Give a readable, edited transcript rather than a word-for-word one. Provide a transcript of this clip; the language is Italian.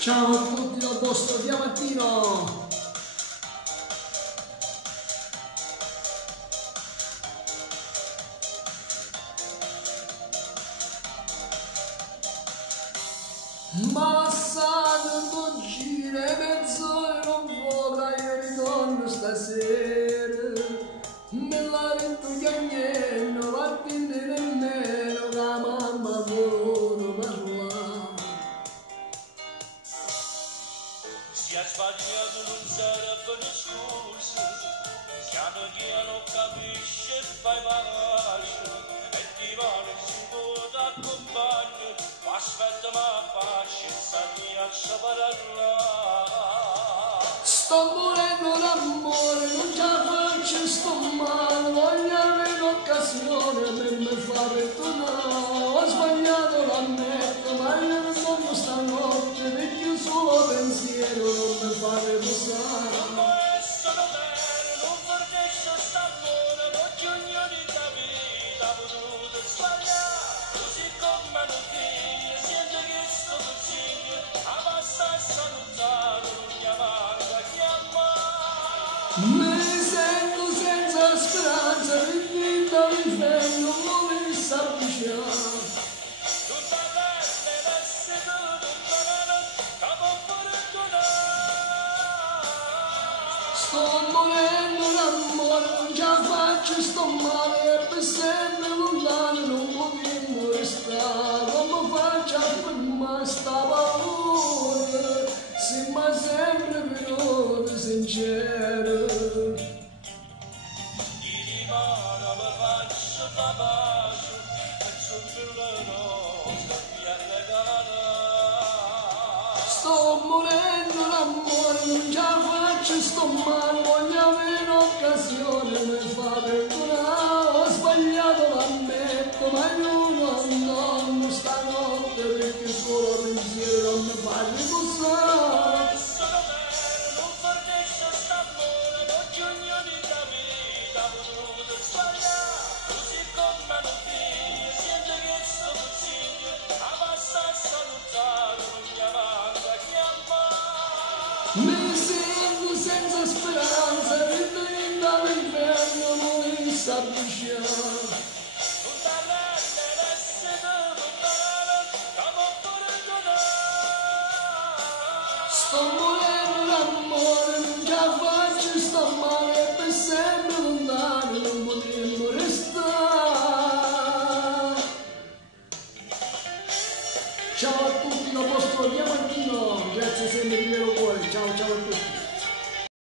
Ciao a tutti dal vostro Diamantino. Ma sanno gire mezzo e non vorrà, io ritorno stasera. Me la rintugliagneno, va a dire nemmeno che la mamma vuole parlare. Si è sbagliato non sarebbero scuse, si non capisce e fai pace, e ti vale si può t'accompagnare, aspetta ma pazienza ti lascia parlare. Sto morendo d'amore, non ce la faccio, sto male, voglio avere un'occasione per me fa perdonare. Ho sbagliato, l'ammetto, ma io non dormo stanotte, perché un solo pensiero non mi fa riposare. Non può essere vero, non fornisce st'amore, oggi ognuno da vita ha voluto sbagliare, così come non figli, sento che sto consiglio, abbassa a salutare, non mi manca chiamare. Mi sento senza speranza, finita l'inferno, non mi sa avvicinare. Tutta pelle, vestito, tutta la capo perdonare. Sto morendo d'amore, non ce la faccio, sto male, e per sempre lontano non potremmo restare. Come faccio a fermare sta paura, se mi sempre venuto sincero. Ti rimane per faccio da pace, e sul no, via regala. Sto morendo d'amore, non ce la faccio, sto male, voglio avere un'occasione per far perdonare. Ho sbagliato, l'ammetto, ma io non dormo stanotte perché solo pensiero non mi fa riposare. Sono vero, non fornisce st'amore, oggi ognuno da vita ha voluto sbagliare, così come non figli, sento che sto consiglio, abbassa a salutare, non mi manca chiamare. Mi sento senza speranza, ridendo all'inferno, non mi sa avvicinare. Tutta pelle, vestito, tutta la capo perdonare. Sto morendo d'amore, non ce la faccio, sto male, e per sempre lontano non potremmo restare. Ciao a tutti dal vostro Diamantino.